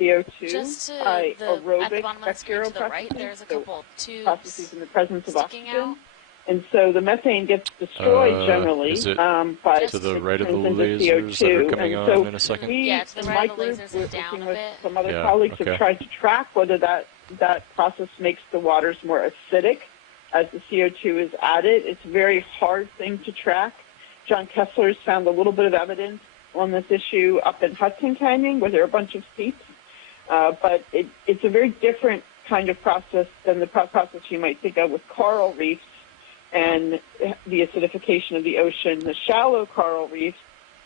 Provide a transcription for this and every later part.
CO2 Just by at the aerobic bottom of the screen bacterial to the right, processes, there's a so couple tubes processes in the presence of sticking oxygen. out. And so the methane gets destroyed generally, is it but to the it right of the turns into lasers that are CO2. coming And on so in a second? we, Yeah, to the in right my of the group, lasers we're and down working a with bit. some other Yeah, colleagues okay. have tried to track whether that process makes the waters more acidic as the CO2 is added. It's a very hard thing to track. John Kessler's found a little bit of evidence on this issue up in Hudson Canyon, where there are a bunch of seeps. But it's a very different kind of process than the process you might think of with coral reefs and the acidification of the ocean. The shallow coral reefs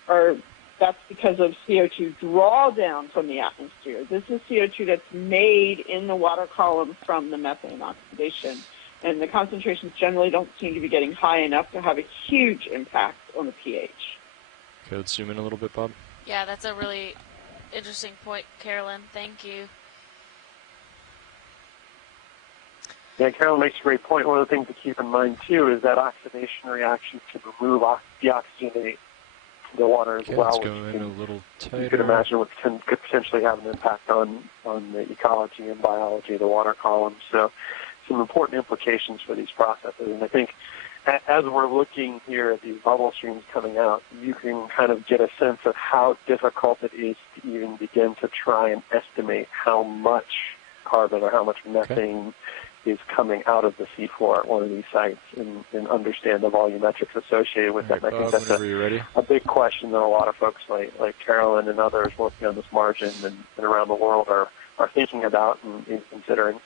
that's because of CO2 drawdown from the atmosphere. This is CO2 that's made in the water column from the methane oxidation. And the concentrations generally don't seem to be getting high enough to have a huge impact on the pH. Okay, let's zoom in a little bit, Bob. Yeah, that's a really interesting point, Carolyn. Thank you. Yeah, Carolyn makes a great point. One of the things to keep in mind, too, is that oxidation reaction can remove deoxygenate the water as Okay, well. let's go in a little tighter. You could imagine what could potentially have an impact on the ecology and biology of the water column. So some important implications for these processes. And I think as we're looking here at these bubble streams coming out, you can kind of get a sense of how difficult it is to even begin to try and estimate how much carbon or how much methane is coming out of the seafloor at one of these sites and understand the volumetrics associated with that. Right, And I Bob, think that's a big question that a lot of folks like Carolyn and others working on this margin and around the world are thinking about and considering.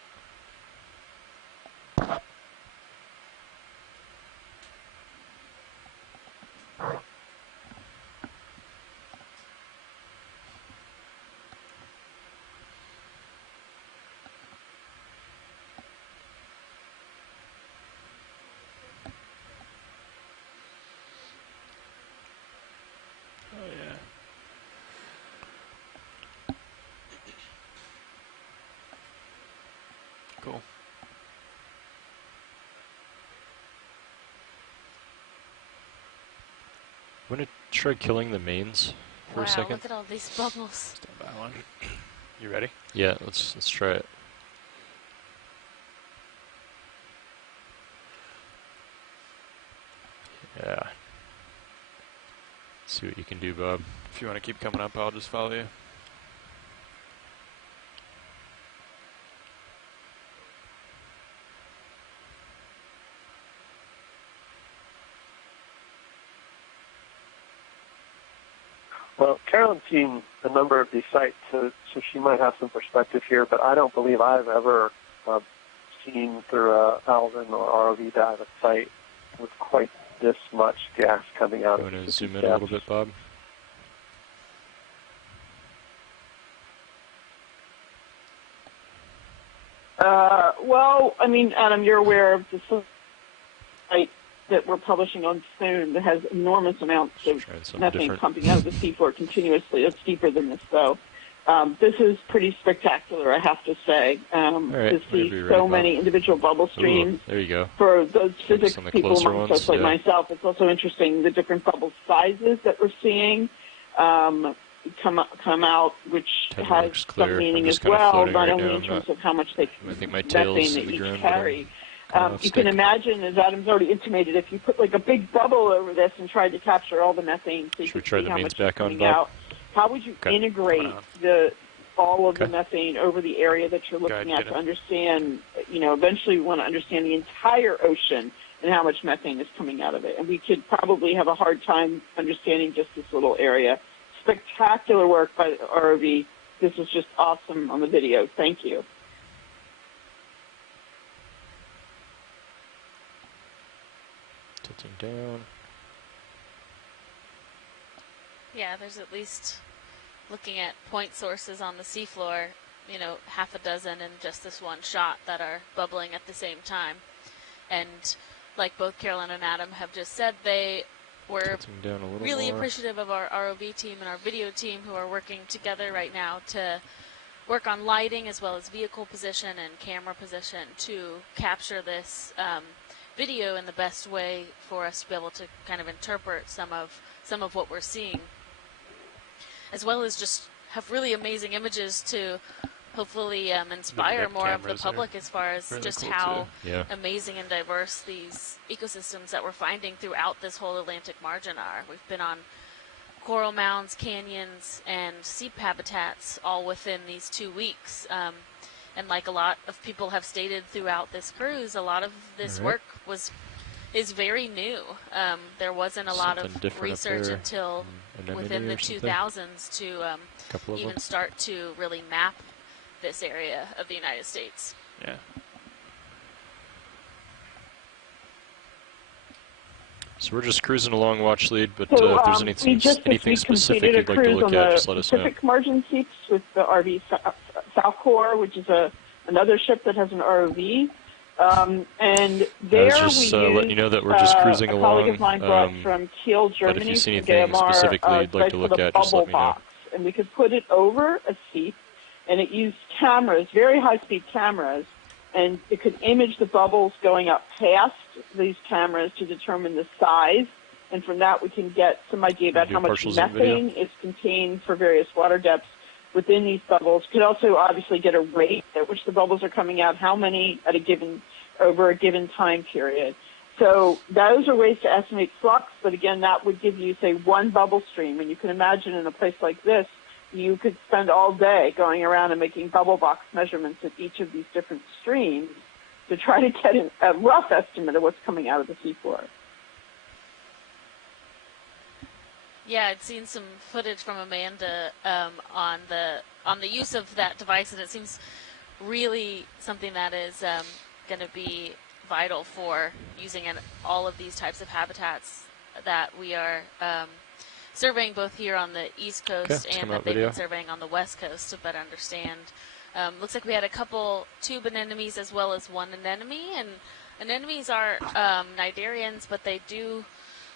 Cool. I'm going to try killing the mains for a second. Look at all these bubbles. Stand by one. You ready? Yeah, let's try it. Yeah. See what you can do, Bob. If you want to keep coming up, I'll just follow you. Well, Carolyn's seen a number of these sites, so she might have some perspective here, but I don't believe I've ever seen through a Alvin or ROV dive a site with quite this much gas coming out of it. You want to zoom in a little bit, Bob? Well, I mean, Adam, you're aware of the site that we're publishing on soon that has enormous amounts of methane pumping out of the seafloor continuously. It's deeper than this, though. This is pretty spectacular, I have to say, to see so many individual bubble streams. Ooh, there you go. For those physics people amongst ones, us like myself, it's also interesting the different bubble sizes that we're seeing come out, which has some meaning as well, not only in terms of how much methane that each carry. You can imagine, as Adam's already intimated, if you put like a big bubble over this and tried to capture all the methane, so you could see how much is coming out, how would you integrate all of the methane over the area that you're looking at to understand, eventually we want to understand the entire ocean and how much methane is coming out of it. And we could probably have a hard time understanding just this little area. Spectacular work by ROV. This was just awesome on the video. Thank you. Tilting down. Yeah, there's at least, looking at point sources on the seafloor, half a dozen in just this one shot that are bubbling at the same time. And like both Carolyn and Adam have just said, they were really appreciative of our ROV team and our video team who are working together right now to work on lighting as well as vehicle position and camera position to capture this video in the best way for us to be able to kind of interpret some of what we're seeing, as well as just have really amazing images to hopefully inspire more of the public as far as really just cool how amazing and diverse these ecosystems that we're finding throughout this whole Atlantic margin are. We've been on coral mounds, canyons, and seep habitats all within these 2 weeks. And like a lot of people have stated throughout this cruise, a lot of this work is very new. There wasn't a lot of research until within the 2000s to even start to really map this area of the United States. Yeah. So we're just cruising along watch lead, but if there's anything specific you'd like to look at, just let us know. Pacific margin seeps with the RV South Core, which is another ship that has an ROV. And there just letting you know that we're just cruising along. A colleague of mine brought from Kiel, Germany, but if you see anything specifically you'd like to look at, just let me know. And we could put it over a seep, and it used cameras, very high-speed cameras, and it could image the bubbles going up past these cameras to determine the size, and from that we can get some idea about how much methane is contained for various water depths within these bubbles. Could also obviously get a rate at which the bubbles are coming out, how many at a given, over a given time period. So those are ways to estimate flux, but again, that would give you, say, one bubble stream, and you can imagine in a place like this, you could spend all day going around and making bubble box measurements at each of these different streams to try to get a rough estimate of what's coming out of the seafloor. Yeah, I'd seen some footage from Amanda on the use of that device, and it seems really something that is going to be vital for using in all of these types of habitats that we are surveying both here on the East Coast and that they've been surveying on the West Coast to better understand. Looks like we had a couple tube anemones as well as one anemone, and anemones are cnidarians, but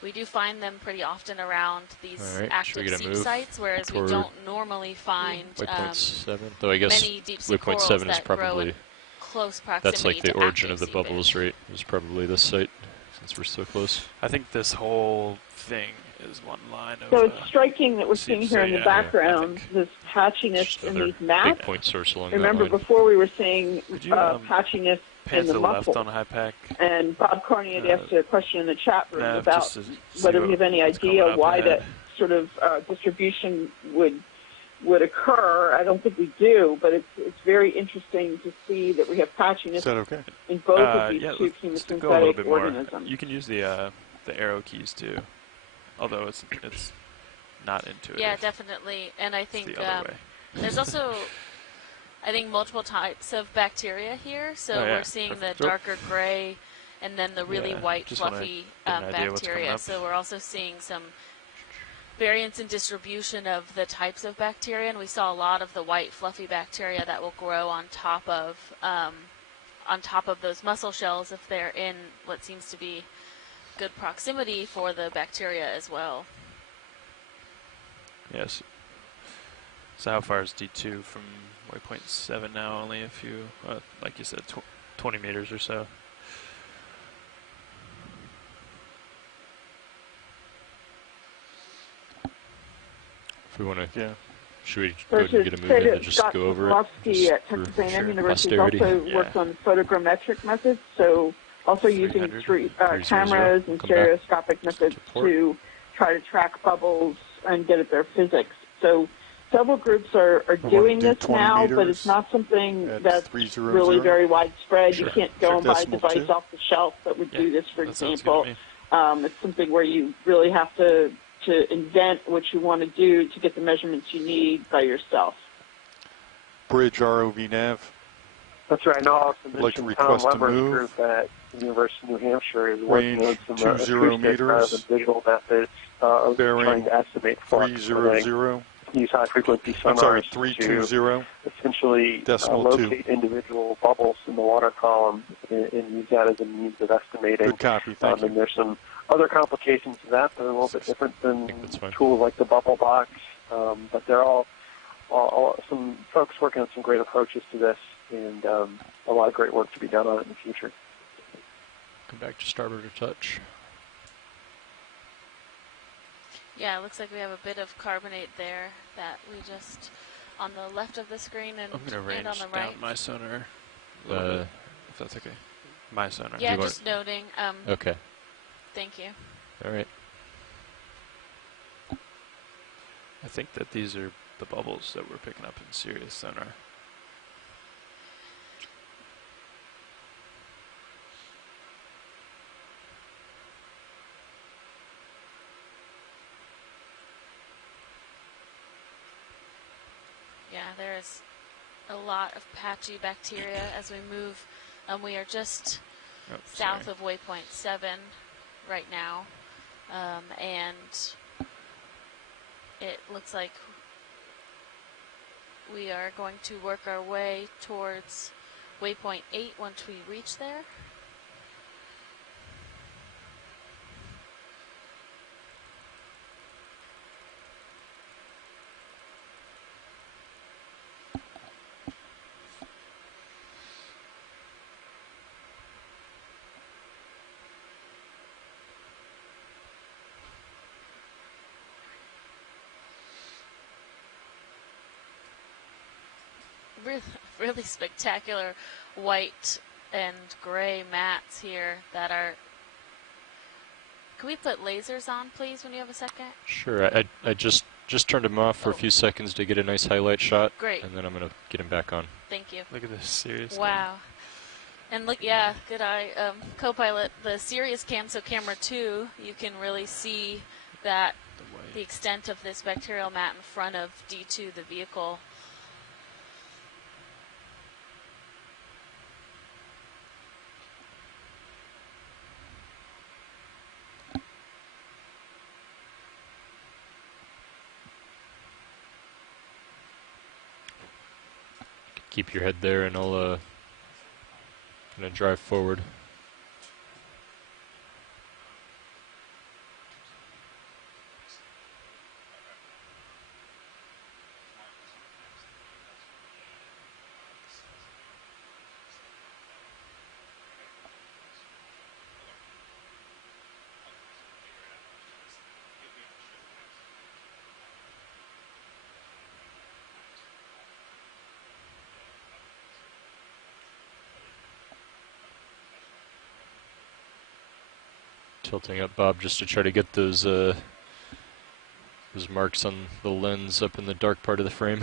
we do find them pretty often around these active seep sites, whereas we don't normally find though I guess many deep sea waypoint corals 7 is that grow probably in close proximity. That's like the to origin of the seepage. bubbles, right? It was probably this site, since we're so close. I think this whole thing is one line of... So it's striking that we're seeing here in the background this patchiness in these maps. Big point source along Remember, that line. before we were seeing patchiness in the left on HiPAC. And Bob Carney had asked a question in the chat room about whether we have any idea why that sort of distribution would occur. I don't think we do, but it's very interesting to see that we have patchiness in both of these two chemosynthetic organisms. You can use the arrow keys too, although it's not intuitive. Yeah, definitely. And I think there's also, I think, multiple types of bacteria here. So we're seeing the darker gray and then the really white, fluffy bacteria. So we're also seeing some variance in distribution of the types of bacteria, and we saw a lot of the white, fluffy bacteria that will grow on top of those mussel shells if they're in what seems to be good proximity for the bacteria as well. Yes. So how far is D2 from waypoint 7 now? Only a few, like you said, 20 meters or so. If we want to, should we go ahead and get a move in and just go over it? At Texas A&M University also works on photogrammetric methods, so also using cameras and stereoscopic methods to try to track bubbles and get at their physics. So several groups are doing this now, but it's not something that's really very widespread. You can't go and buy a device off the shelf that would do this, for example. It's something where you really have to invent what you want to do to get the measurements you need by yourself. Bridge ROV Nav. That's right. And I'll also mention Tom Weber's group at the University of New Hampshire is working on some acoustic rather than visual methods of trying to estimate flux. 300. Use high-frequency sonars to essentially locate individual bubbles in the water column and use that as a means of estimating. Good copy. Thank you. And there's some other complications to that that are a little bit different than tools like the bubble box, but they're all some folks working on some great approaches to this, and a lot of great work to be done on it in the future. Come back to starboard or touch. Yeah, it looks like we have a bit of carbonate there that we just on the left of the screen and, I'm going to range on the down right. my sonar a little bit, if that's okay. My sonar. Yeah, just noting. Okay. Thank you. All right. I think that these are the bubbles that we're picking up in Sirius sonar. Yeah, there is a lot of patchy bacteria as we move. We are just south of waypoint 7 right now, and it looks like we are going to work our way towards waypoint 8 once we reach there. Really spectacular white and gray mats here that are... Can we put lasers on, please, when you have a second? Sure. I just turned them off for a few seconds to get a nice highlight shot. Great. And then I'm going to get them back on. Thank you. Look at this Sirius. Wow. And look, yeah, good eye. Co-pilot, the Sirius cam, so camera 2, you can really see that the extent of this bacterial mat in front of D2, the vehicle. Keep your head there, and I'll gonna drive forward. Tilting up Bob just to try to get those marks on the lens up in the dark part of the frame.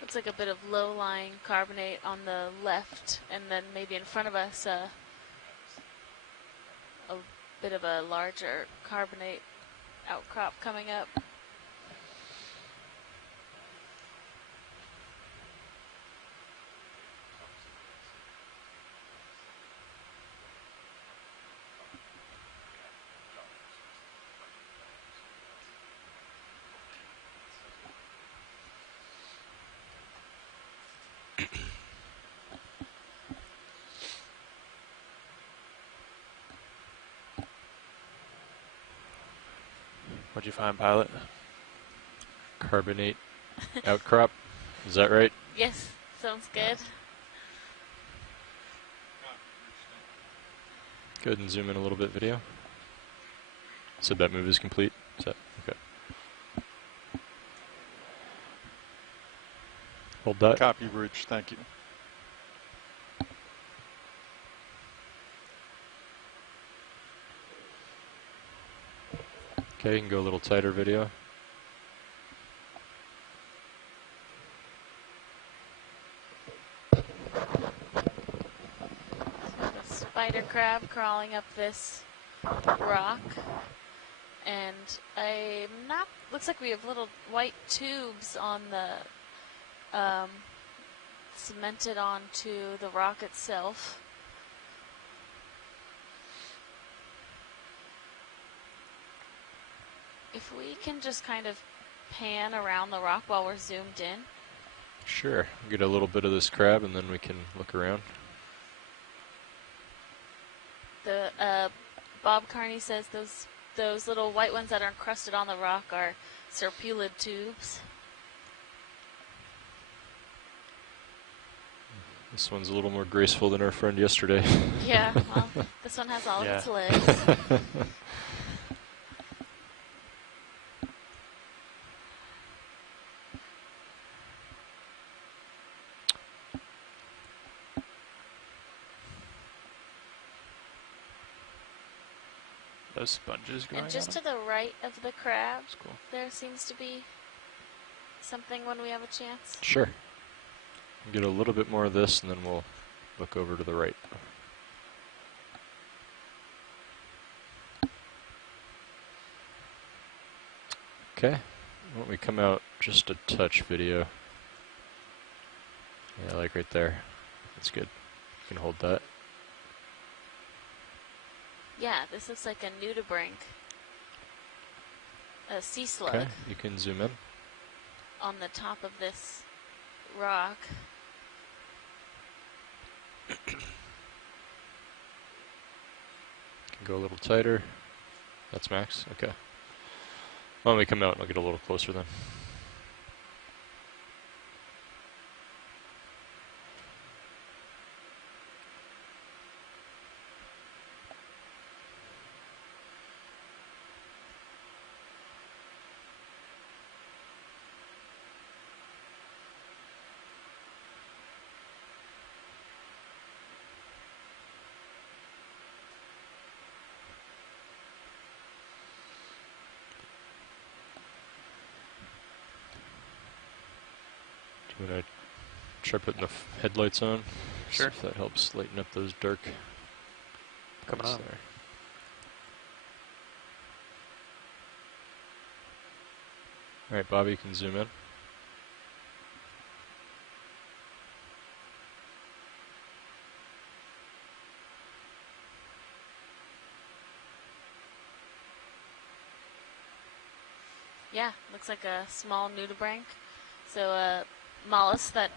Looks like a bit of low-lying carbonate on the left, and then maybe in front of us a bit of a larger carbonate outcrop coming up. What'd you find, pilot? Carbonate outcrop. Is that right? Yes, sounds good. Go ahead and zoom in a little bit, video. Said that move is complete. Is that okay? Hold that. Copy, Bridge. Thank you. Okay, you can go a little tighter, video. The spider crab crawling up this rock, and looks like we have little white tubes on the cemented onto the rock itself. If we can just kind of pan around the rock while we're zoomed in. Sure. Get a little bit of this crab, and then we can look around. The Bob Carney says those little white ones that are encrusted on the rock are serpulid tubes. This one's a little more graceful than our friend yesterday. Yeah, well, this one has all of its legs. Those sponges growing And just to the right of the crab, there seems to be something when we have a chance. Sure. Get a little bit more of this, and then we'll look over to the right. Okay. Why don't we come out just a touch video? Yeah, like right there. That's good. You can hold that. Yeah, this looks like a nudibranch, a sea slug. Okay, you can zoom in. On the top of this rock. Can go a little tighter. That's max. Okay. Why don't we come out and I'll get a little closer then. I'm going to try putting the headlights on. Sure. See if that helps lighten up those dark coming on there. All right, Bobby, you can zoom in. Yeah, looks like a small nudibranch. So a mollusk that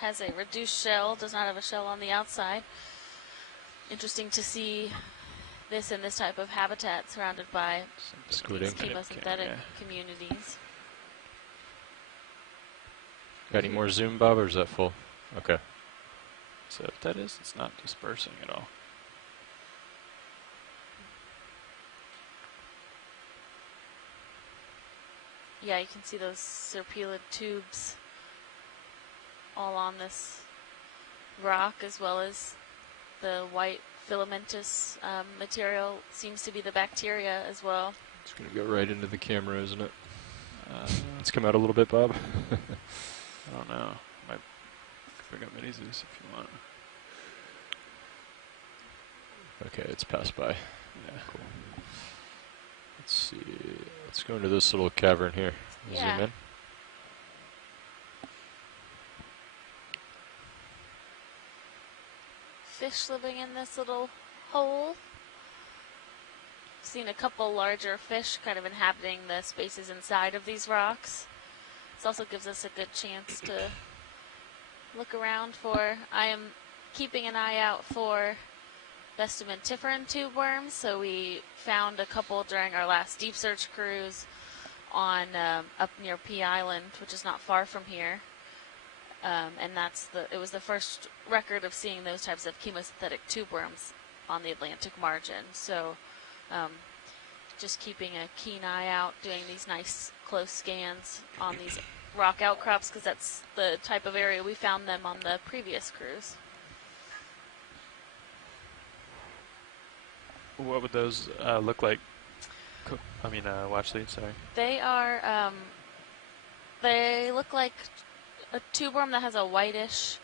has a reduced shell, does not have a shell on the outside. Interesting to see this in this type of habitat surrounded by these chemosynthetic communities. Got any more zoom, Bob, or is that full? Okay. So if that is, it's not dispersing at all. Yeah, you can see those serpulid tubes all on this rock, as well as the white filamentous material seems to be the bacteria as well. It's going to go right into the camera, isn't it? Let's come out a little bit, Bob. I don't know. Might pick up minis if you want. Okay, it's passed by. Yeah. Cool. Let's see. Let's go into this little cavern here. Yeah. Zoom in. Fish living in this little hole. Seen a couple larger fish kind of inhabiting the spaces inside of these rocks. This also gives us a good chance to look around for, I am keeping an eye out for vestimentiferan tube worms, so we found a couple during our last deep search cruise on up near Pea Island, which is not far from here. And it was the first record of seeing those types of chemosynthetic tube worms on the Atlantic margin. So just keeping a keen eye out, doing these nice close scans on these rock outcrops, because that's the type of area we found them on the previous cruise. What would those look like? Watch lead, sorry. They are, they look like a tube worm that has a whitish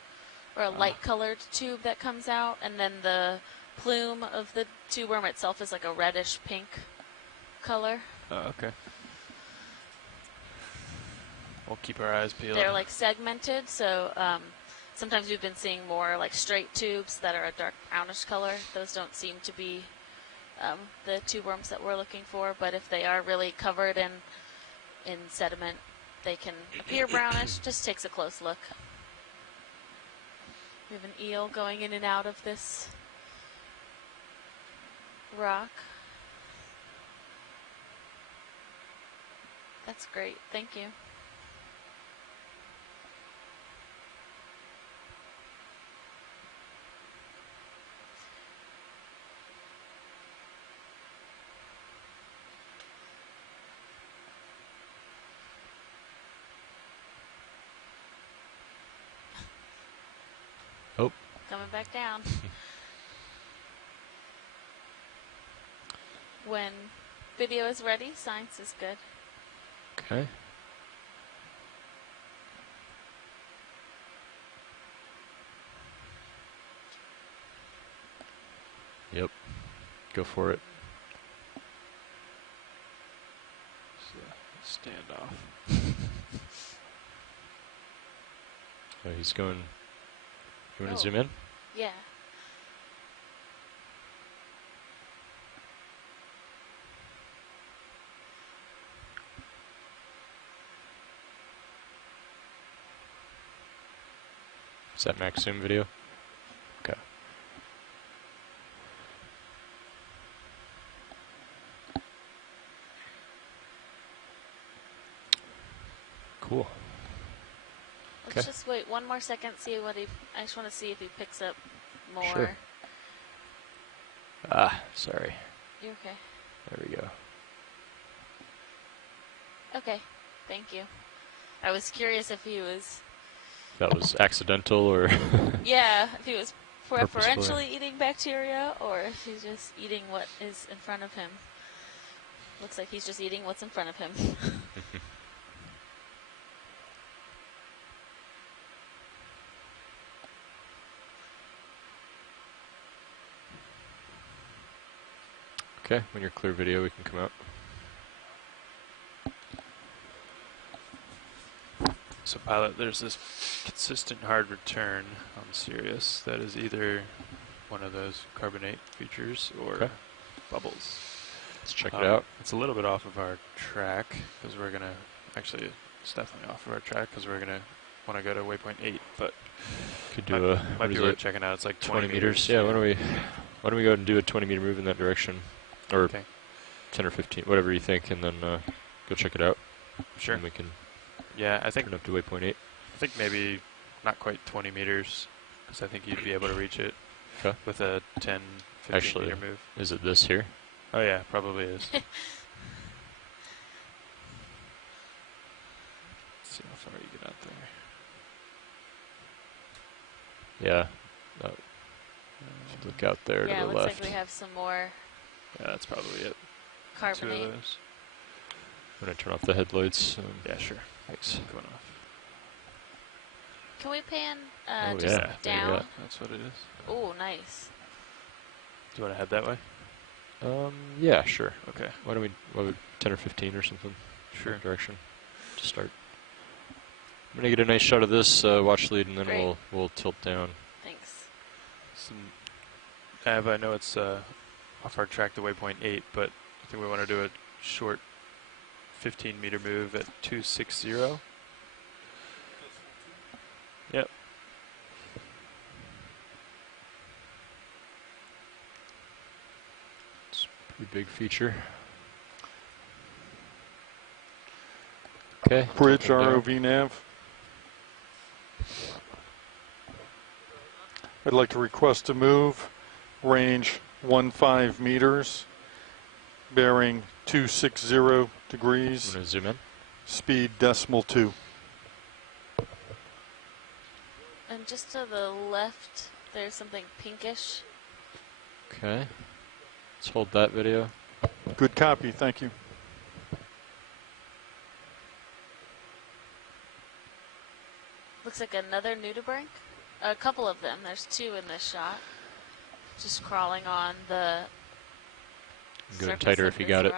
or a light colored tube that comes out, and then the plume of the tube worm itself is like a reddish pink color. Oh, okay. We'll keep our eyes peeled. They're like segmented, so sometimes we've been seeing more like straight tubes that are a dark brownish color. Those don't seem to be the tube worms that we're looking for, but if they are really covered in sediment, they can appear brownish. Just takes a close look. We have an eel going in and out of this rock. That's great. Thank you. Oh. Coming back down. When video is ready, science is good. Okay. Yep. Go for it. Standoff. Oh, he's going. You want to zoom in? Yeah. Is that max zoom video? Okay. Cool. Let's just wait one more second, see what I just want to see if he picks up more. Sure. Ah, sorry. You okay? There we go. Okay, thank you. I was curious if he was... That was accidental or... Yeah, if he was preferentially Purposefully. eating bacteria or if he's just eating what is in front of him. Looks like he's just eating what's in front of him. Okay, when you're clear video, we can come out. So pilot, there's this consistent hard return on Sirius that is either one of those carbonate features or bubbles. Let's check it out. It's a little bit off of our track because we're gonna, actually it's definitely off of our track because we're gonna want to go to waypoint 8, but could do might be worth checking out. It's like 20 meters. Yeah, why don't we go ahead and do a 20-meter move in that direction, or 10 or 15, whatever you think, and then go check it out. Sure. And we can. Yeah, I think turn up to waypoint 8. I think maybe not quite 20 meters because I think you'd be able to reach it with a 10, 15 meter move. Is it this here? Oh yeah, probably is. Let's see how far you get out there. Yeah. Look out there to the left. Yeah, it looks like we have some more. Yeah, that's probably it. Carbonate. 2 of those. I'm going to turn off the headlights. Yeah, sure. Thanks. Going off. Can we pan oh, just yeah. down? That's what it is. Oh, nice. Do you want to head that way? Yeah, sure. Okay. Why don't we 10 or 15 or something? Sure. That direction to start. I'm going to get a nice shot of this watch lead, and then we'll tilt down. Thanks. Av, I know it's off our track to waypoint 8, but I think we want to do a short 15-meter move at 260. Yep. It's a pretty big feature. Okay. Bridge ROV nav. I'd like to request a move, range 15 meters, bearing 260 degrees. I'm going to zoom in. Speed .2. And just to the left, there's something pinkish. Okay. Let's hold that video. Good copy, thank you. Looks like another nudibranch. A couple of them. There's 2 in this shot. Just crawling on the Go tighter if you got it.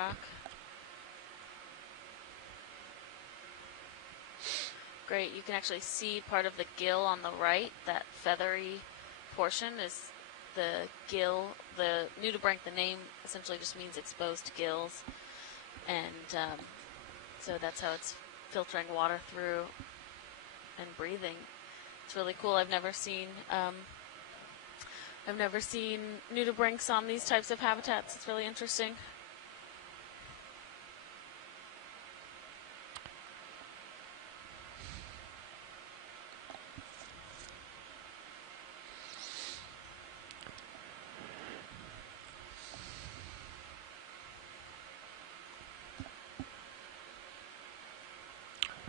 Great. You can actually see part of the gill on the right. That feathery portion is the gill. The nudibranch, the name essentially just means exposed gills. And so that's how it's filtering water through and breathing. It's really cool. I've never seen nudibranchs on these types of habitats. It's really interesting.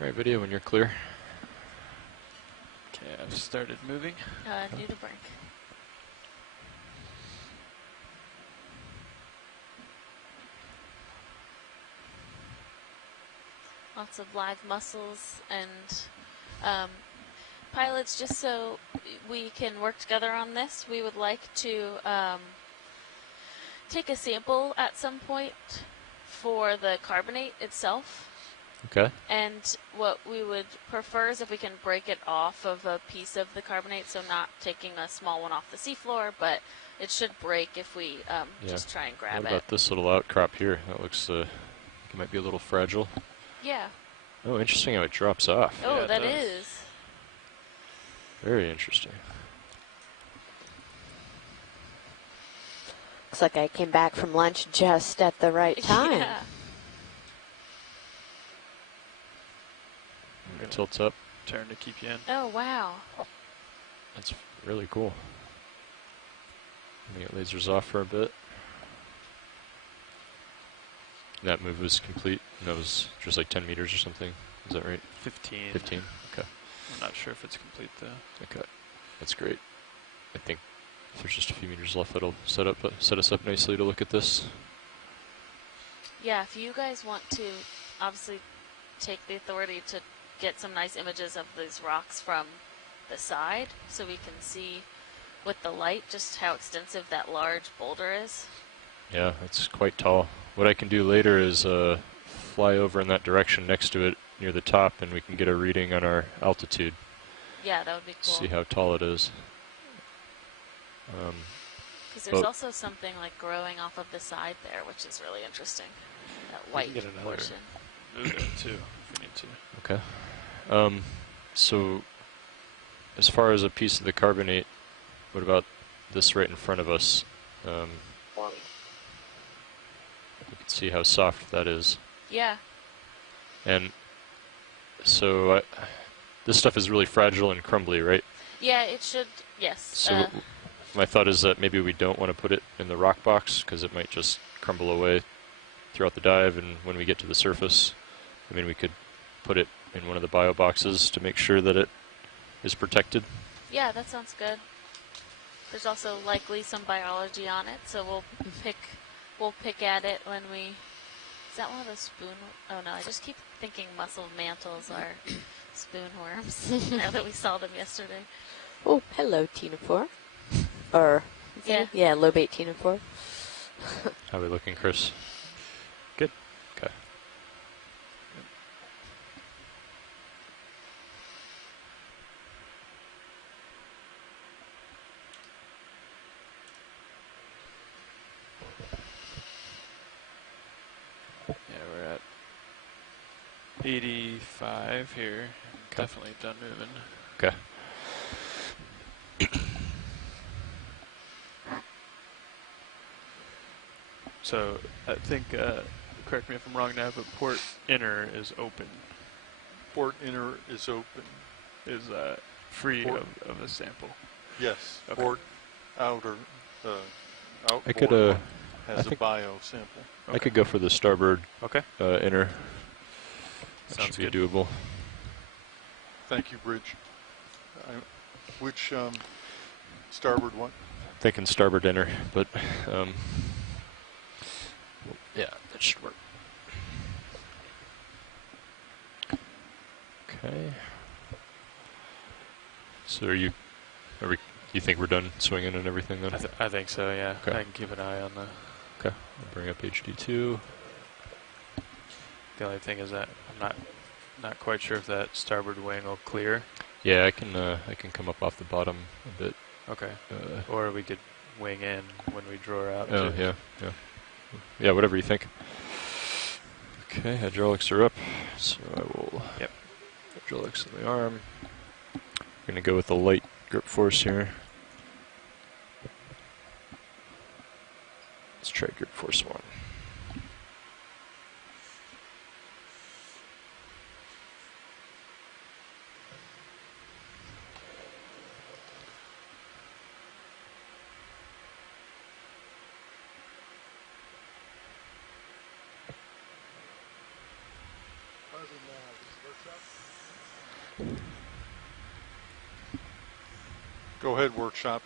Alright, video when you're clear. Okay, I've started moving. Need a break. Lots of live mussels and pilots, just so we can work together on this, we would like to take a sample at some point for the carbonate itself. Okay. And what we would prefer is if we can break it off of a piece of the carbonate, so not taking a small one off the seafloor, but it should break if we just try and grab it. What about this little outcrop here? That looks like it might be a little fragile. Yeah. Oh, interesting how it drops off. Oh, Yeah, that is. Very interesting. Looks like I came back from lunch just at the right time. Yeah. It tilts up. Turn to keep you in. Oh, wow. That's really cool. Let me get lasers off for a bit. That move was complete. And that was just like 10 meters or something. Is that right? 15. 15? Okay. I'm not sure if it's complete though. Okay. That's great. I think if there's just a few meters left, that'll set us up nicely to look at this. Yeah, if you guys want to obviously take the authority to get some nice images of these rocks from the side so we can see with the light just how extensive that large boulder is. Yeah, it's quite tall. What I can do later is fly over in that direction next to it near the top, and we can get a reading on our altitude. Yeah, that would be cool. See how tall it is. Because there's also something like growing off of the side there, which is really interesting. That white get another portion. Move it too, if we need to. Okay. So, as far as a piece of the carbonate, what about this right in front of us? You can see how soft that is. Yeah. And so, this stuff is really fragile and crumbly, right? Yeah, it should, yes. So my thought is that maybe we don't want to put it in the rock box because it might just crumble away throughout the dive, and when we get to the surface, I mean, we could put it in one of the bio boxes to make sure that it is protected. Yeah, that sounds good. There's also likely some biology on it, so we'll pick at it when we. Is that one of those spoon? Oh no, I just keep thinking mussel mantles are spoon worms. Now that we saw them yesterday. Oh, hello, Tina 4. Or yeah, low bait Tina 4. How are we looking, Chris? Good. Okay. Yeah, we're at 85 here. Okay. Definitely done moving. Okay. So I think, correct me if I'm wrong now, but port inner is open. Port inner is open. Is free Port. of a sample. Yes. Okay. Port outer outboard I could one I has a think bio sample. I could go for the starboard Okay. inner. That Sounds should be good. doable. Thank you, Bridge. Which starboard one? Thinking starboard inner, but yeah, that should work. Okay. So you think we're done swinging and everything then? I think so, yeah. Okay. I can keep an eye on the... Okay, I'll bring up HD2. The only thing is that I'm not quite sure if that starboard wing will clear. Yeah, I can come up off the bottom a bit. Okay. Or we could wing in when we draw out. Oh, too. yeah, whatever you think. Okay, hydraulics are up, so I will. Yep. Hydraulics in the arm. We're gonna go with the light grip force here. Let's try grip force 1. Go ahead, workshop.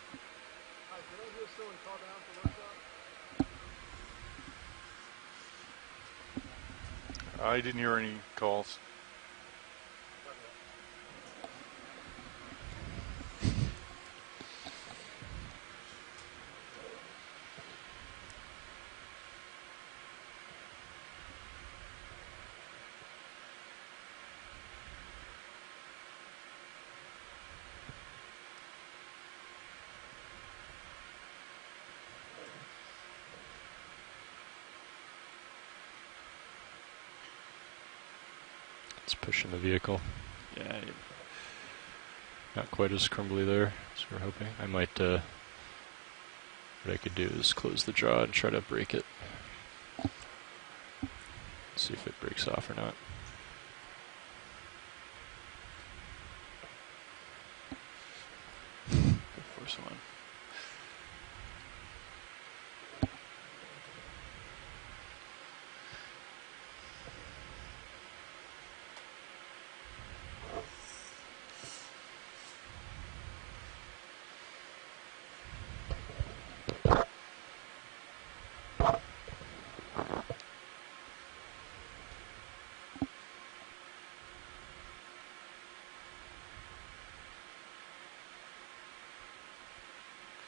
I didn't hear any calls. It's pushing the vehicle. Yeah. Not quite as crumbly there as we're hoping. I might, what I could do is close the jaw and try to break it. See if it breaks off or not. Force one.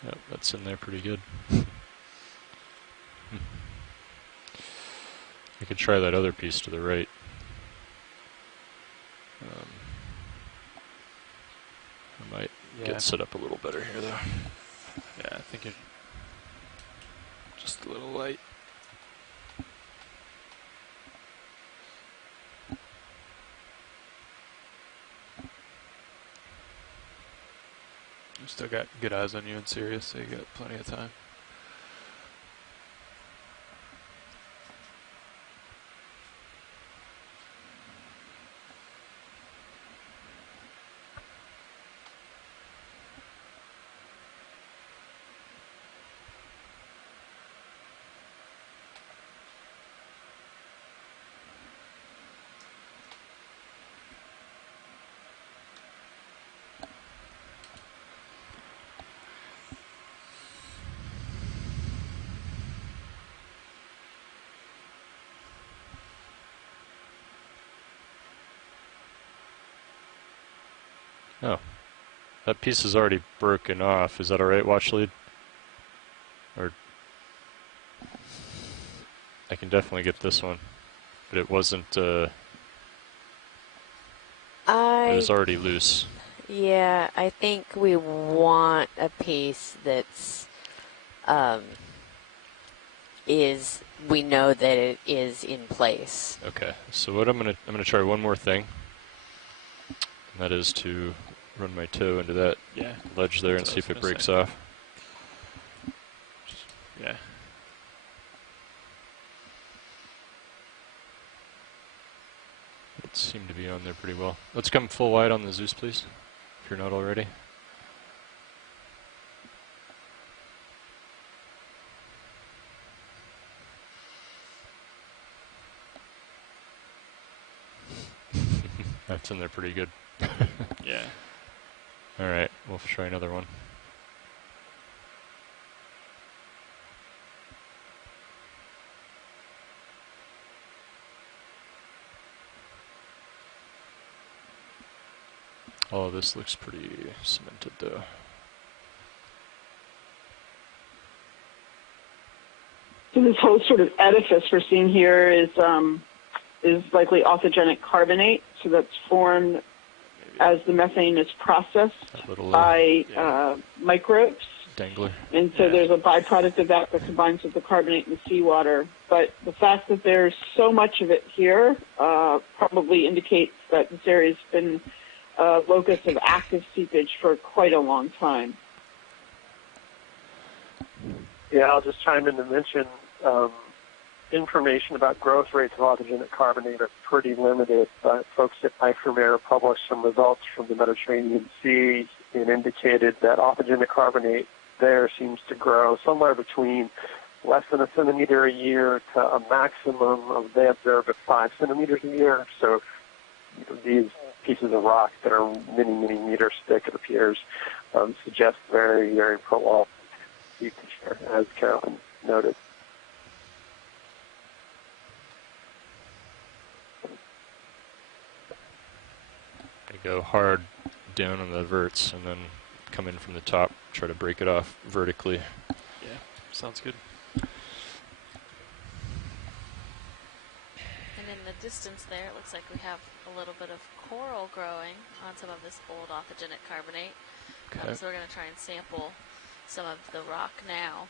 Yep, that's in there pretty good. I could try that other piece to the right. I might get set up a little better here, though. Yeah, I think it's just a little light. You still got good eyes on you in Sirius, so you got plenty of time. Oh, that piece is already broken off. Is that all right, watch lead? Or I can definitely get this one, but it wasn't. It was already loose. Yeah, I think we want a piece that's we know that it is in place. Okay, so what I'm gonna try one more thing, and that is to run my toe into that ledge there and see if it breaks off. Yeah. It seemed to be on there pretty well. Let's come full wide on the Zeus, please, if you're not already. That's in there pretty good. Yeah. All right, we'll try another one. Oh, this looks pretty cemented, though. So this whole sort of edifice we're seeing here is likely authigenic carbonate, so that's formed as the methane is processed by microbes. Dangler. And so there's a byproduct of that combines with the carbonate in the seawater. But the fact that there's so much of it here probably indicates that this area has been a locus of active seepage for quite a long time. Yeah, I'll just chime in to mention information about growth rates of authigenic carbonate are pretty limited, but folks at Micromare published some results from the Mediterranean Sea and indicated that authigenic carbonate there seems to grow somewhere between less than a centimeter a year to a maximum of, they observed, at 5 centimeters a year. So these pieces of rock that are many, many meters thick, it appears, suggest very, very prolonged temperature, as Carolyn noted. I go hard down on the verts and then come in from the top, try to break it off vertically. Yeah, sounds good. And in the distance there, it looks like we have a little bit of coral growing on some of this old authigenic carbonate. Okay. So we're going to try and sample some of the rock now.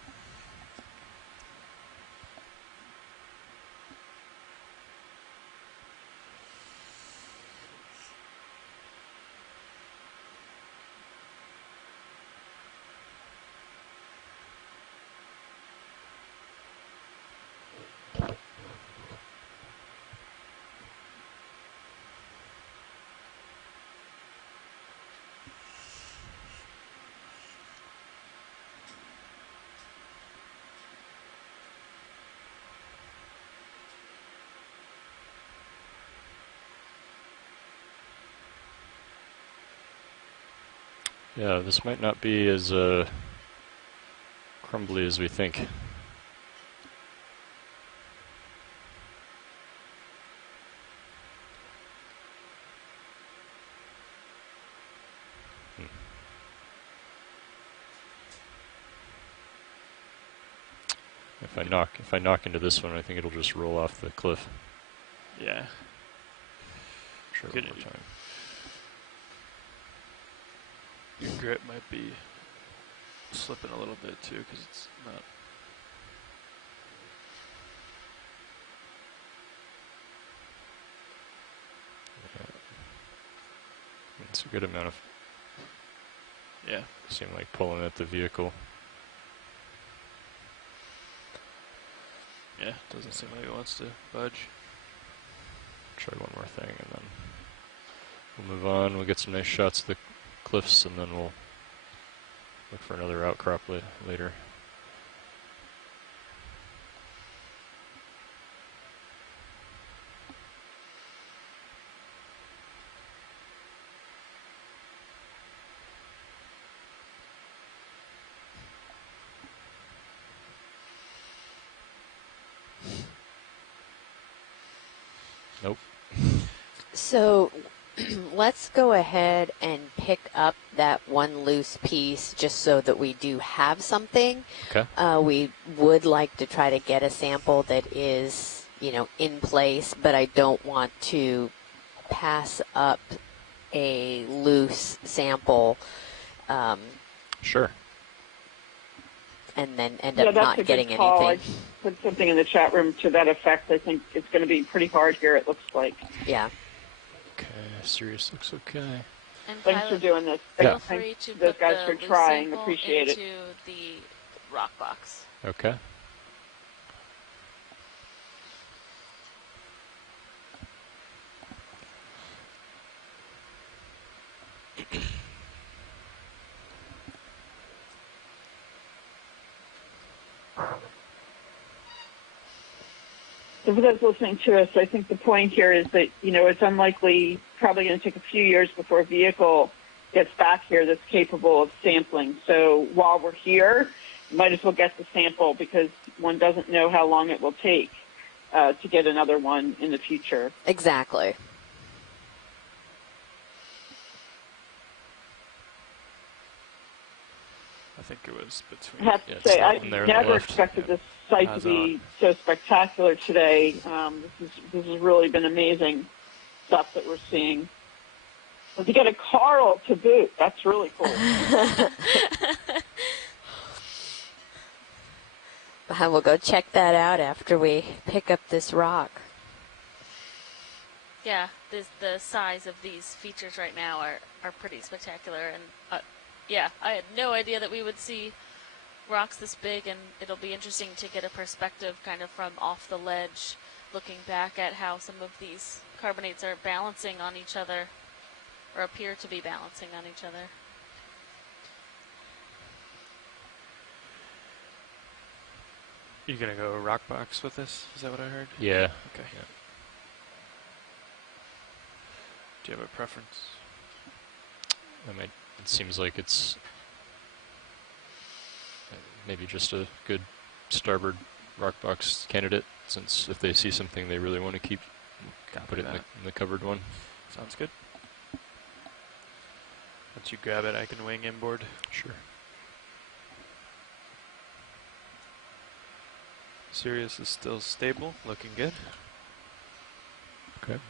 Yeah, this might not be as crumbly as we think. If I knock into this one, I think it'll just roll off the cliff. Yeah. Try one more time. Your grip might be slipping a little bit too, because it's not. It's a good amount of. Yeah. Seem like pulling at the vehicle. Yeah, doesn't seem like it wants to budge. Try one more thing and then we'll move on. We'll get some nice shots of the cliffs and then we'll look for another outcrop later. Nope. So let's go ahead and pick up that one loose piece just so that we do have something. Okay. We would like to try to get a sample that is, in place, but I don't want to pass up a loose sample. Sure. And then end up not getting anything. I put something in the chat room to that effect. I think it's going to be pretty hard here, it looks like. Yeah. Okay, Sirius looks okay. And Thanks for doing this. Feel free to those put guys the for loose trying. sample Appreciate into it. the rock box. Okay. So for those listening to us, I think the point here is that, it's unlikely, probably going to take a few years before a vehicle gets back here that's capable of sampling. So while we're here, you might as well get the sample because one doesn't know how long it will take to get another one in the future. Exactly. I think it was between. I have to say, I never expected this site to be so spectacular today. This has really been amazing stuff that we're seeing. And to get a coral to boot, that's really cool. We'll go check that out after we pick up this rock. Yeah, the size of these features right now are pretty spectacular. And yeah, I had no idea that we would see rocks this big, and it'll be interesting to get a perspective kind of from off the ledge, looking back at how some of these carbonates are balancing on each other, or appear to be balancing on each other. You gonna go rock box with this? Is that what I heard? Yeah. Okay. Do you have a preference? It seems like it's maybe just a good starboard rock box candidate, since if they see something they really want to keep, put it in the covered one. Sounds good. Once you grab it, I can wing inboard. Sure. Sirius is still stable, looking good. Okay.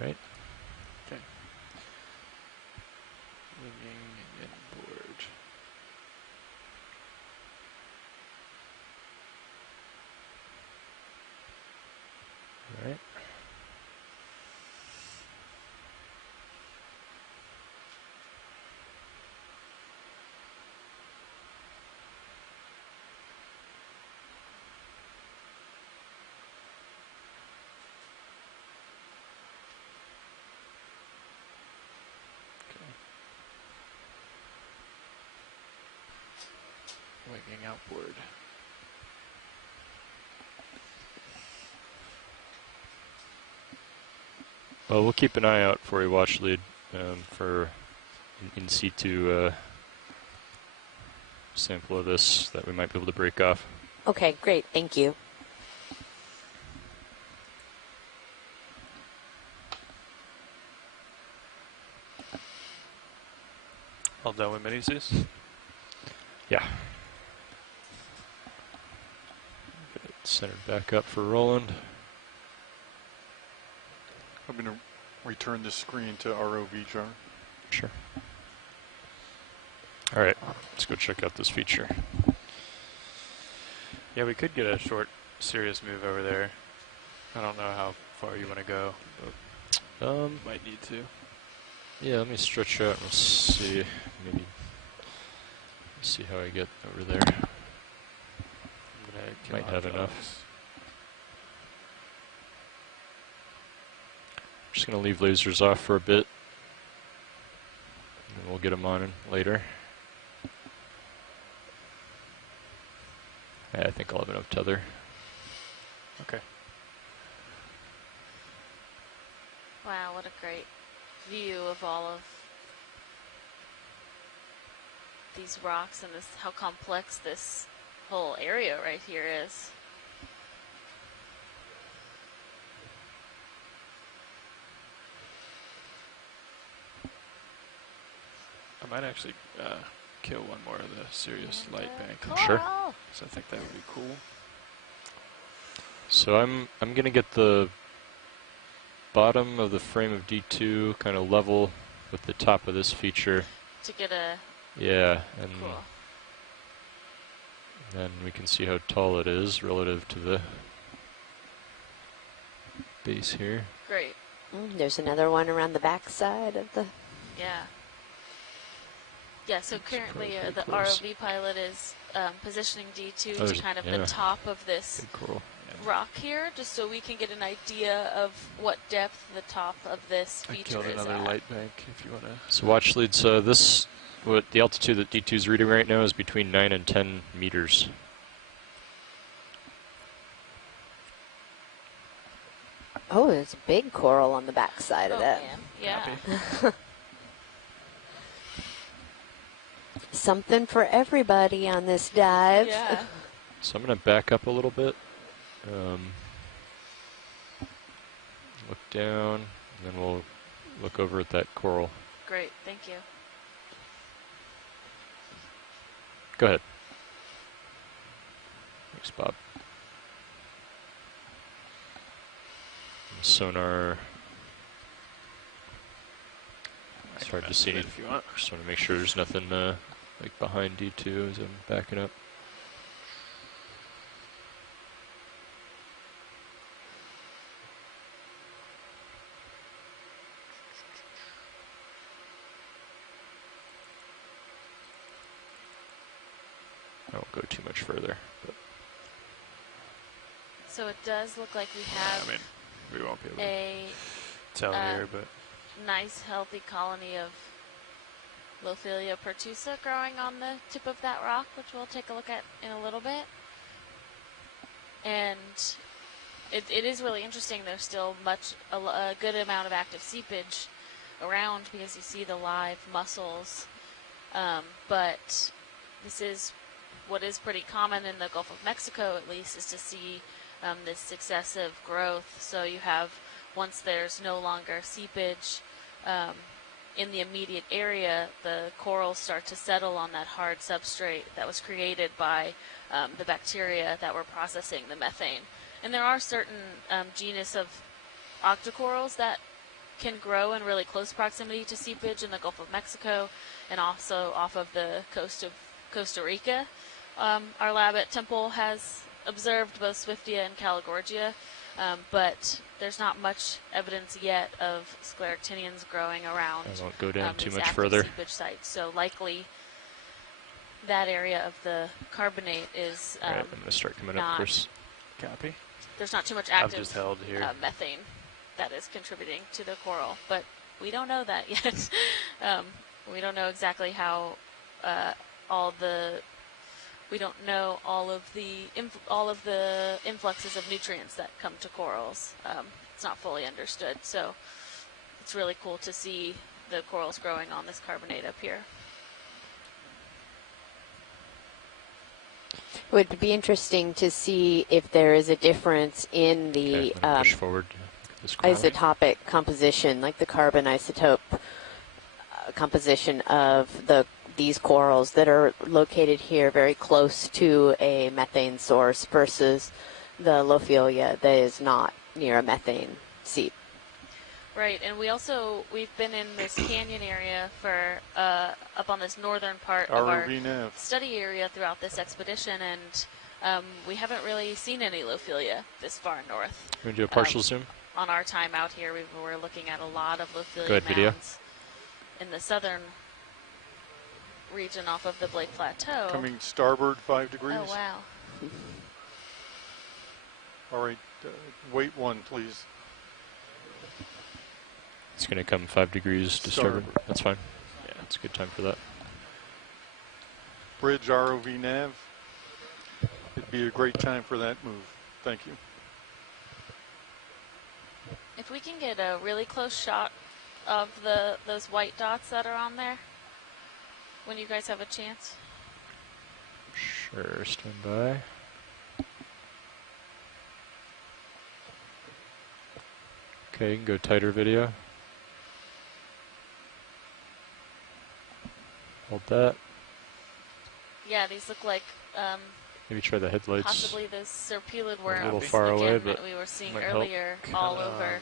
Right. Okay. Winging inboard. All right. Winging outboard. Well, we'll keep an eye out for a watch lead for an in situ sample of this that we might be able to break off. Okay, great. Thank you. All done with mini-seas? Yeah. Get it centered back up for Roland. I'm going to return this screen to ROV jar. Sure. All right, let's go check out this feature. Yeah, we could get a short, serious move over there. I don't know how far you want to go, but might need to. Yeah, let me stretch out and see. Maybe see how I get over there. Might have enough. Just gonna leave lasers off for a bit, and then we'll get them on later. Yeah, I think I'll have enough tether. Okay. Wow, what a great view of all of these rocks and this, how complex this whole area right here is. I might actually kill one more of the Sirius light bank. Sure. So I think that would be cool. So I'm gonna get the bottom of the frame of D2 kind of level with the top of this feature. To get a and cool. then we can see how tall it is relative to the base here. Great. There's another one around the back side of the... Yeah. Yeah, so currently the close. ROV pilot is positioning D2 Oh, to kind of the top of this Good coral. rock here, just so we can get an idea of what depth the top of this I feature killed is another at. light bank if you want to. So watch leads, what the altitude that D2 is reading right now is between 9 and 10 meters. Oh, there's a big coral on the back side of that. Man. Yeah. Copy. Something for everybody on this dive. Yeah. So I'm going to back up a little bit. Look down, and then we'll look over at that coral. Great, thank you. Go ahead. Thanks, Bob. Sonar. It's hard to see. If you want. Just want to make sure there's nothing like behind D2 as I'm backing up. I won't go too much further. But. So it does look like we have I mean, we won't be able to tell here, but nice healthy colony of Lophilia pertusa growing on the tip of that rock, which we'll take a look at in a little bit. And it is really interesting. There's still a good amount of active seepage around because you see the live mussels. But this is what is pretty common in the Gulf of Mexico, at least, is to see this successive growth. So you have, once there's no longer seepage in the immediate area, the corals start to settle on that hard substrate that was created by the bacteria that were processing the methane. And there are certain genus of octocorals that can grow in really close proximity to seepage in the Gulf of Mexico and also off of the coast of Costa Rica. Our lab at Temple has observed both Swiftia and Caligorgia, but there's not much evidence yet of scleractinians growing around. I won't go down too these much active further. Seepage sites. So likely that area of the carbonate is All right, I'm going to start coming up, Chris. Copy. There's not too much I've active just held here. Methane that is contributing to the coral, but we don't know that yet. We don't know exactly how we don't know all of the influxes of nutrients that come to corals. It's not fully understood, so it's really cool to see the corals growing on this carbonate up here. It would be interesting to see if there is a difference in the push forward this isotopic composition, like the carbon isotope composition of these corals that are located here very close to a methane source versus the Lophilia that is not near a methane seep. Right, and we've been in this canyon area for up on this northern part of our study area throughout this expedition, and we haven't really seen any Lophilia this far north. You want to do a partial zoom? On our time out here, we were looking at a lot of Lophilia Go ahead, mounds video. In the southern region off of the Blake Plateau. Coming starboard 5 degrees. Oh, wow. All right, wait one, please. It's going to come 5 degrees to starboard. That's fine. Yeah, it's a good time for that. Bridge ROV nav. It'd be a great time for that move. Thank you. If we can get a really close shot of those white dots that are on there, when you guys have a chance. Sure, stand by. Okay, you can go tighter video. Hold that. Yeah, these look like maybe try the headlights. Possibly those serpulid worms a little far away, but that we were seeing might earlier all over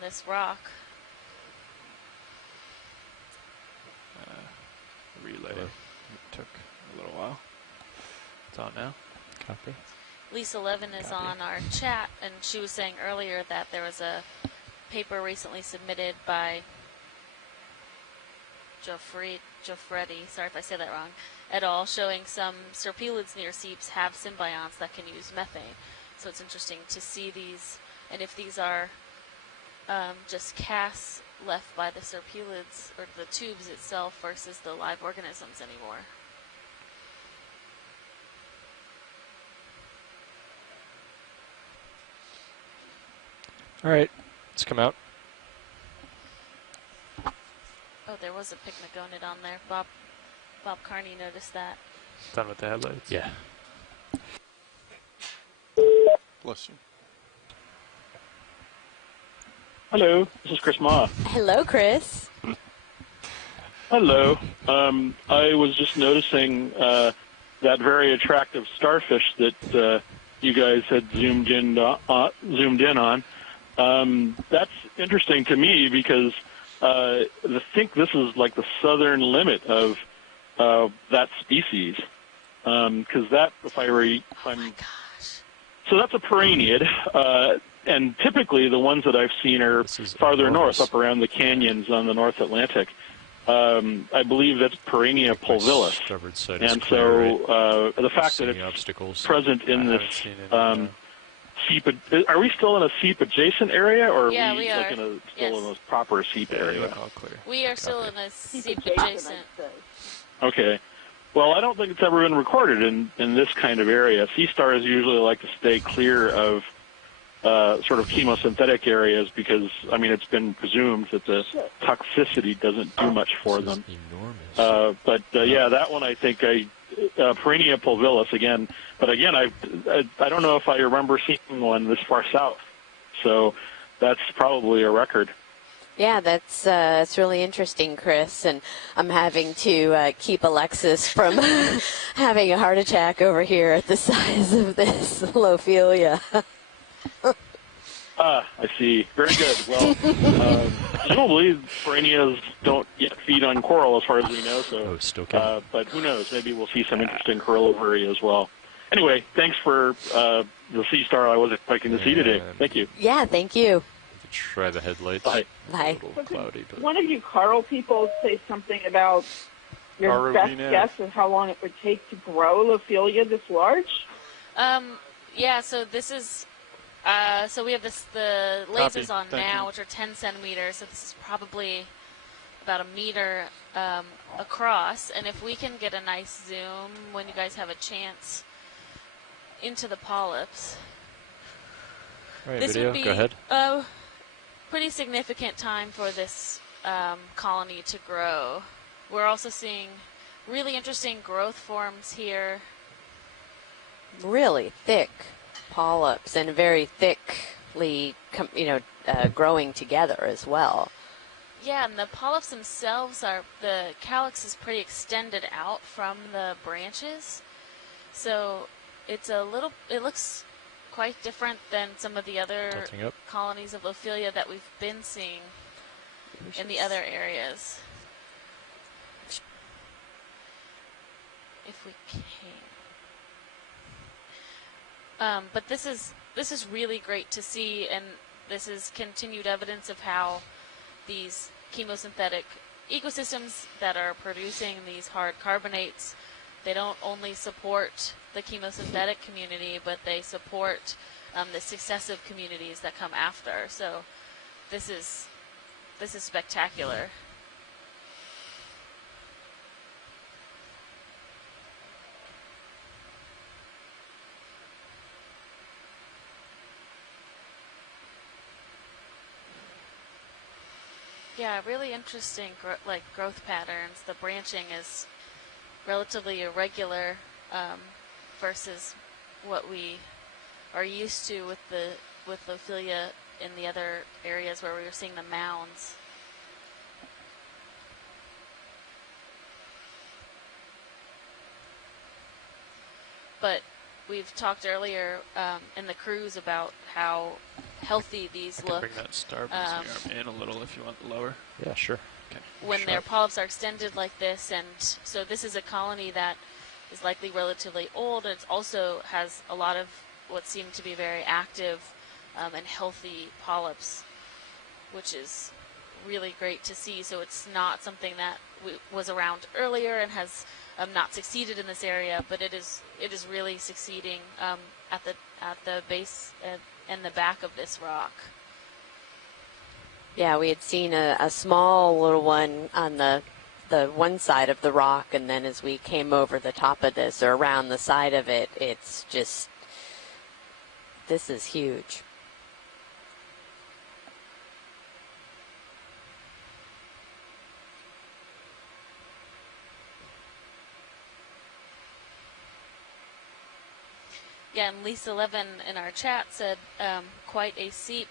this rock. Relay took a little while. It's on now. Copy. Lisa Levin is on our chat, and she was saying earlier that there was a paper recently submitted by Joffredi, sorry if I say that wrong, et al., showing some serpulids near seeps have symbionts that can use methane. So it's interesting to see these, and if these are just casts left by the serpulids or the tubes itself versus the live organisms anymore. All right, let's come out. Oh, there was a pygmagonid on there. Bob Carney noticed that. Done with the headlights? Yeah. Bless you. Hello, this is Chris Ma. Hello, Chris. Hello. I was just noticing that very attractive starfish that you guys had zoomed in on. That's interesting to me because I think this is like the southern limit of that species. Because that, so that's a perenniid, and typically the ones that I've seen are farther north, up around the canyons on the North Atlantic. I believe that's Perennia pulvilis, and so the fact that it's present in this seep, are we still in a seep adjacent area, or are we like still in a proper seep area? We are still in a seep adjacent. Okay. Well, I don't think it's ever been recorded in this kind of area. Sea stars usually like to stay clear of sort of chemosynthetic areas because, I mean, it's been presumed that the toxicity doesn't do much for them. But yeah, that one I think Perennia pulvilis again. But again, I don't know if I remember seeing one this far south. So that's probably a record. Yeah, that's really interesting, Chris, and I'm having to keep Alexis from having a heart attack over here at the size of this Lophelia. I see. Very good. Well, presumably perennias don't yet feed on coral as far as we know, so but who knows? Maybe we'll see some interesting corallifery as well. Anyway, thanks for the sea star I was expecting to see today. Thank you. Yeah, thank you. Try the headlights. Bye. Bye. A little cloudy, but one of you coral people say something about your ROV best net. guess of how long it would take to grow Lophelia this large? Yeah, so this is, so we have the lasers on now, which are 10 centimeters, so this is probably about a meter across, and if we can get a nice zoom when you guys have a chance into the polyps. all right, This video, would be go ahead. a pretty significant time for this colony to grow. We're also seeing really interesting growth forms here. Really thick polyps and very thickly, growing together as well. Yeah, and the polyps themselves the calyx is pretty extended out from the branches. So it looks quite different than some of the other colonies of Lophelia that we've been seeing in the other areas. If we can. But this is really great to see, and this is continued evidence of how these chemosynthetic ecosystems that are producing these hard carbonates, they don't only support the chemosynthetic community, but they support the successive communities that come after. So this is spectacular. Yeah, really interesting growth patterns. The branching is relatively irregular versus what we are used to with Lophelia in the other areas where we were seeing the mounds. But we've talked earlier in the cruise about how healthy these look. Bring that star arm in a little if you want the lower. Yeah, sure. Okay. When their polyps are extended like this, and so this is a colony that is likely relatively old. It also has a lot of what seem to be very active and healthy polyps, which is really great to see. So it's not something that was around earlier and has not succeeded in this area, but it is really succeeding at the base and the back of this rock. Yeah, we had seen a small little one on the one side of the rock, and then as we came over the top of this or around the side of it, it's just, this is huge. Yeah, and Lisa Levin in our chat said quite a seep,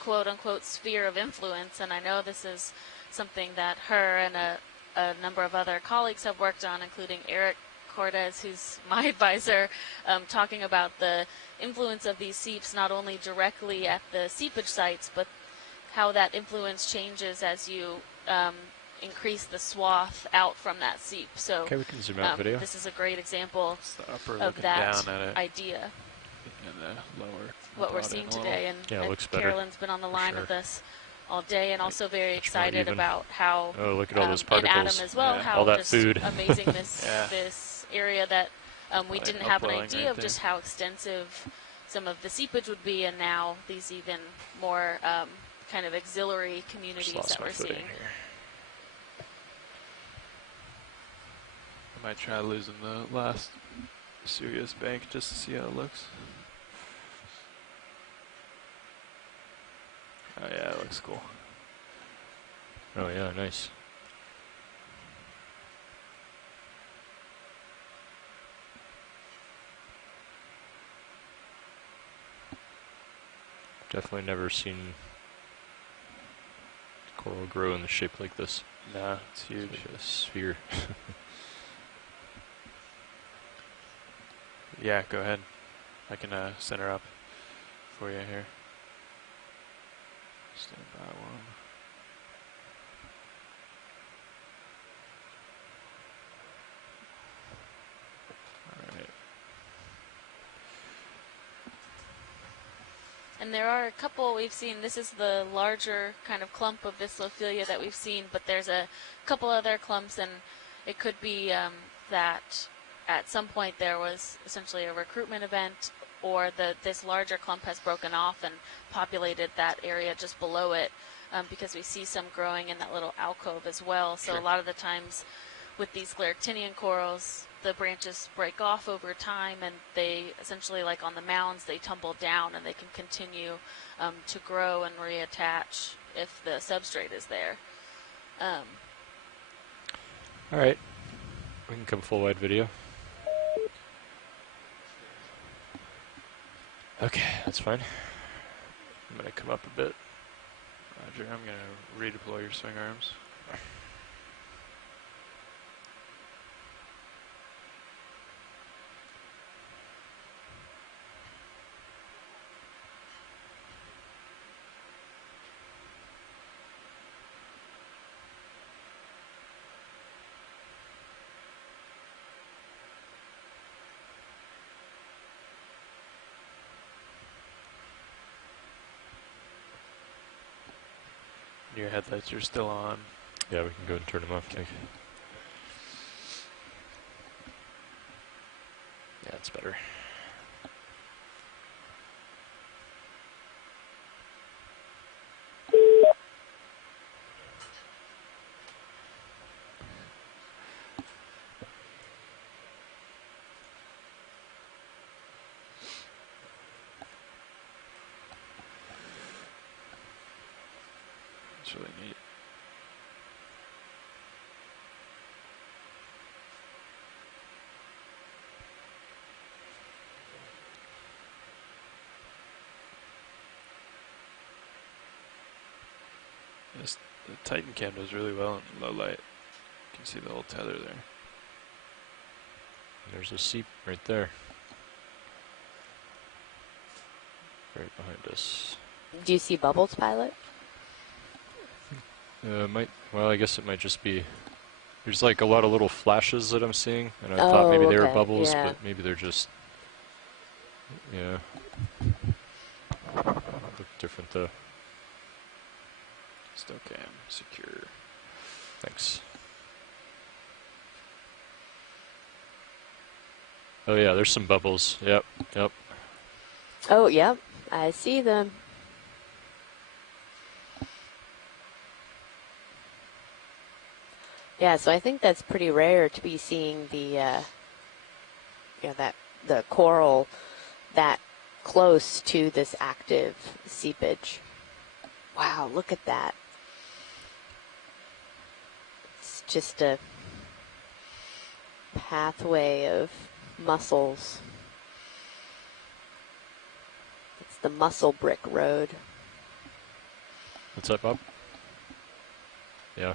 quote-unquote, sphere of influence, and I know this is something that her and a number of other colleagues have worked on, including Eric Cortez, who's my advisor, talking about the influence of these seeps not only directly at the seepage sites, but how that influence changes as you increase the swath out from that seep. So okay, we can zoom out video. This is a great example of that down at it. idea. And the lower. What we're seeing today, and yeah, it looks better. Carolyn's been on the line with us all day, and also very Much excited about how. Oh, look at all those particles. And Adam as well. Yeah. How all that just food. amazing this this area that we didn't have an idea right of just how extensive some of the seepage would be, and now these even more kind of auxiliary communities that we're seeing. Here. I might try losing the last serious bank just to see how it looks. Oh yeah, it looks cool. Oh yeah, nice. Definitely never seen coral grow in the shape like this. Nah, it's huge. It's like a sphere. Yeah, go ahead. I can center up for you here. Stand by one. All right. And there are a couple we've seen. This is the larger kind of clump of Viscophilia that we've seen, but there's a couple other clumps, and it could be that at some point there was essentially a recruitment event, or this larger clump has broken off and populated that area just below it, because we see some growing in that little alcove as well. So Sure. a lot of the times with these scleractinian corals, the branches break off over time, and they essentially, like on the mounds, they tumble down, and they can continue to grow and reattach if the substrate is there. All right, we can come full wide video. Okay, that's fine. I'm gonna come up a bit. Roger, I'm gonna redeploy your swing arms. Your headlights are still on. Yeah, we can go and turn them off. Okay. Yeah, it's better. It's really neat. Yes, the Titan cam does really well in low light. You can see the whole tether there. There's a seep right there. Right behind us. Do you see bubbles, pilot? Well, I guess it might just be. There's like a lot of little flashes that I'm seeing, and I thought maybe they were bubbles, yeah. but maybe they're just. Yeah. Look different though. Still cam secure. Thanks. Oh yeah, there's some bubbles. Yep, yep. Oh, yep. I see them. Yeah, so I think that's pretty rare to be seeing the, the coral that close to this active seepage. Wow, look at that. It's just a pathway of mussels. It's the mussel brick road. What's up, Bob? Yeah.